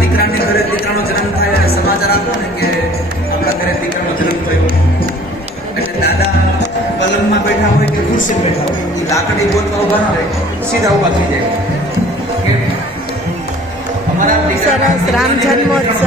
દીકરાની ઘરે દીકરાનો જન્મ થાય અને સમાચાર આપો ને કે આપણા ઘરે દીકરાનો જન્મ થયો, એટલે દાદા પલંગમાં બેઠા હોય કે ખુરશી બેઠા હોય, એ લાકડી ગોતવા ઉભા ન રહે, સીધા ઉભા થઈ જાય. અમારા સરસ રામ જન્મોત્સવ.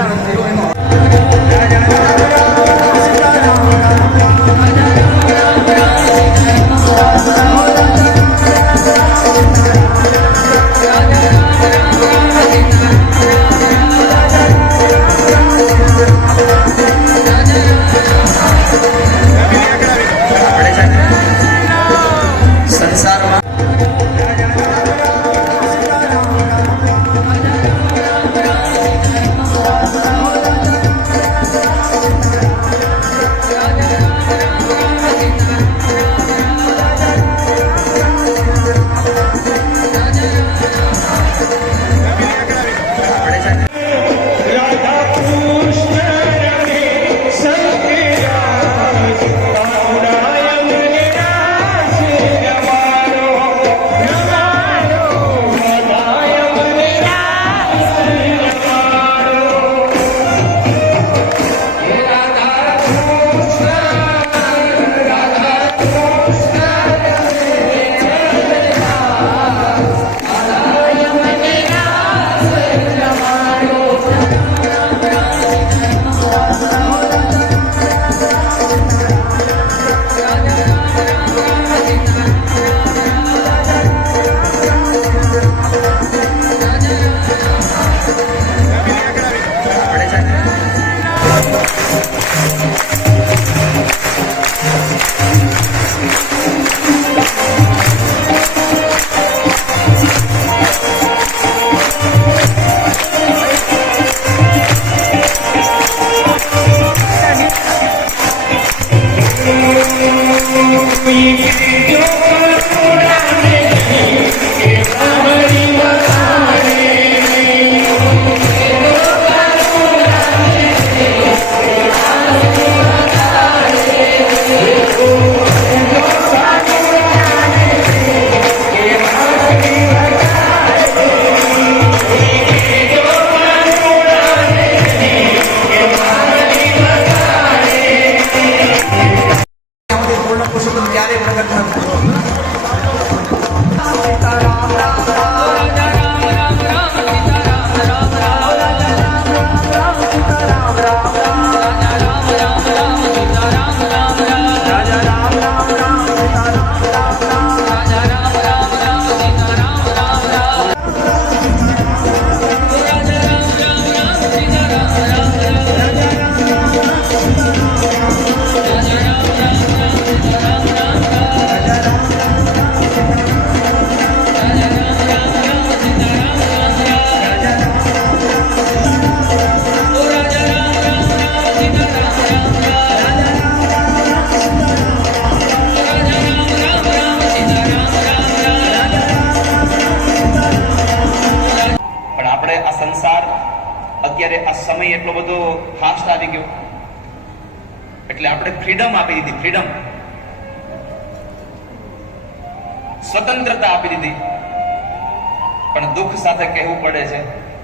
અત્યારે આ સમય એટલો બધો ફાસ્ટ આવી ગયો એટલે આપણે ફ્રીડમ આપી દીધી, ફ્રીડમ, સ્વતંત્રતા આપી દીધી. પણ દુઃખ સાથે કહેવું પડે છે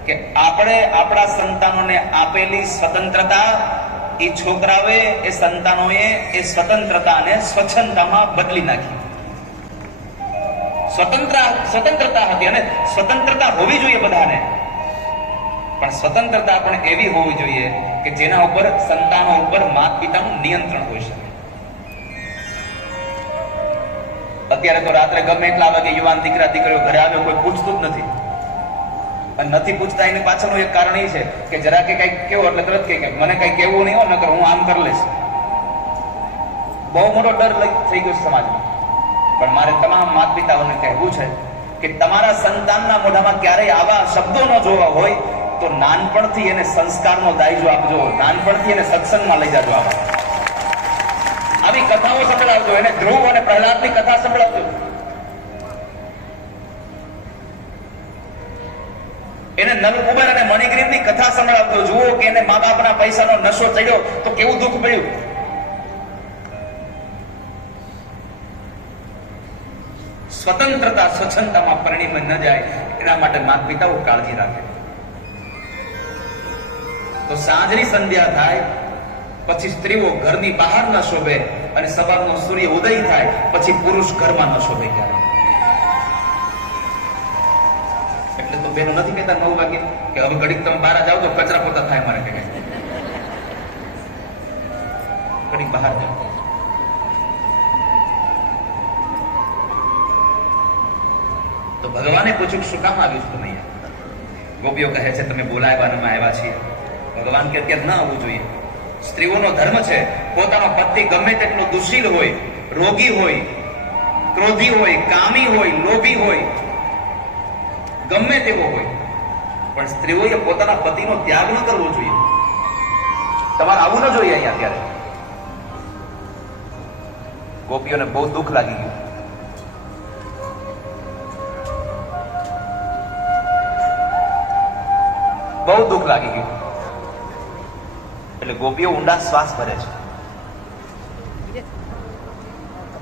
કે આપણે આપણા સંતાનોને આપેલી સ્વતંત્રતા એ છોકરાઓએ, એ સંતાનોએ એ સ્વતંત્રતાને સ્વચ્છંદતામાં બદલી નાખી. સ્વતંત્રતા હતી અને સ્વતંત્રતા હોવી જોઈએ બધાને, પણ સ્વતંત્રતા પણ એવી હોવી જોઈએ કે જેના ઉપર સંતાનો ઉપર માતા પિતાનું નિયંત્રણ હોઈ શકે. અત્યારે તો રાત્રે ગમે એટલા વાગે યુવાન દીકરા દીકરીઓ ઘરે આવે, કોઈ પૂછતું જ નથી. અને નથી પૂછતા એની પાછળનું એક કારણ એ છે કે જરા કે કઈક કેવું એટલે તરત કે મને કઈ કેવું નહીં હોય, નકર હું આમ કરી લઈશ. બહુ મોટો ડર થઈ ગયો સમાજમાં. પણ મારે તમામ માતા પિતાઓને કહેવું છે કે તમારા સંતાનના મોઢામાં ક્યારેય આવા શબ્દો ન જોવા હોય તો નાનપણથી એને સંસ્કારનો દાયજો આપજો, નાનપણથી એને સત્સંગમાં લઈ જાજો. આવી કથાઓ સંભળાવજો, એને ધ્રુવ અને પ્રહલાદની કથા સંભળાવજો. એને નલકુબર અને મણિગ્રીવની કથા સંભળાવજો. જુઓ કે એને મા બાપના પૈસાનો નશો ચડ્યો તો કેવું દુઃખ પડ્યું. સ્વતંત્રતા સ્વચ્છંદતામાં પરિણમી ન જાય એના માટે માતા પિતાઓ કાળજી રાખે. તો સાંજની સંધ્યા થાય પછી સ્ત્રીઓ ઘરની બહાર ન શોભે અને સવારનો સૂર્ય ઉદય થાય પછી પુરુષ ઘરમાં ન શોભે. ક્યારે એટલે તો બેનો નથી કહેતા 9 વાગે કે હવે ઘડીક તમે બહાર જાઓ તો કચરા પોતા થાય મારે કે ઘડીક બહાર જાઓ. તો ભગવાને પૂછ્યું શું કામ આવ્યું છું નહીં? ગોપીઓ કહે છે તમે બોલાવવામાં આવ્યા છીએ. ભગવાન કે અત્યારે ન આવવું જોઈએ. સ્ત્રીઓનો ધર્મ છે પોતાનો પતિ ગમે તેટલો દુશીલ હોય, રોગી હોય, ક્રોધી હોય, કામી હોય, લોભી હોય, ગમે તેવો હોય, પણ સ્ત્રીઓએ પોતાના પતિનો ત્યાગ ન કરવો જોઈએ. તમારે આવું ન જોઈએ અહીંયા. ત્યારે ગોપીઓને બહુ દુઃખ લાગી ગયું. બહુ દુઃખ લાગી ગયું. એટલે ગોપીઓ ઊંડા શ્વાસ ભરે છે.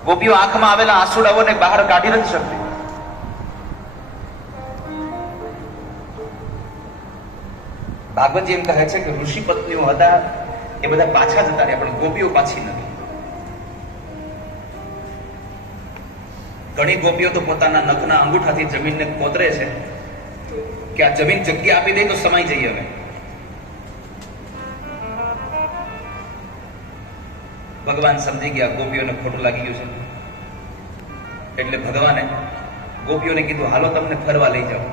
ગોપીઓ આંખમાં આવેલા આંસુડાઓને બહાર કાઢી નથી શકતી. ભાગવતજી એમ કહે છે કે ઋષિ પત્નીઓ હતા એ બધા પાછા જતા રહ્યા, પણ ગોપીઓ પાછી નથી. ઘણી ગોપીઓ તો પોતાના નખના અંગૂઠાથી જમીનને કોતરે છે કે આ જમીન જગ્યા આપી દે તો સમાઈ જઈએ અમે. ભગવાન સમજી ગયા ગોપીઓને ખોટું લાગી ગયું છે, એટલે ભગવાને ગોપીઓને કીધું હાલો તમને ફરવા લઈ જાઓ.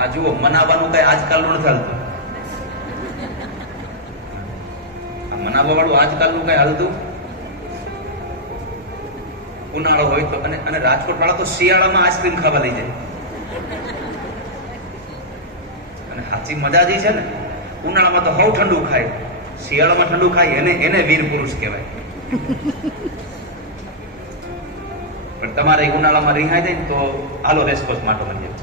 આ જુઓ મનાવવાનું કઈ આજકાલનું નથી હાલતું. આ મનાવવા વાળું આજકાલનું કઈ હાલતું. ઉનાળો હોય તો અને રાજકોટ વાળા તો શિયાળામાં આઈસ્ક્રીમ ખાવા લઈ જાય. અને સાચી મજા જે છે ને, ઉનાળામાં તો હવ ઠંડુ ખાય, શિયાળામાં ઠંડુ ખાય, એને વીર પુરુષ કહેવાય. પણ તમારે ઉનાળામાં રિહાઈ જાય ને તો હાલો રેસકોર્સ માટો મળી જાય.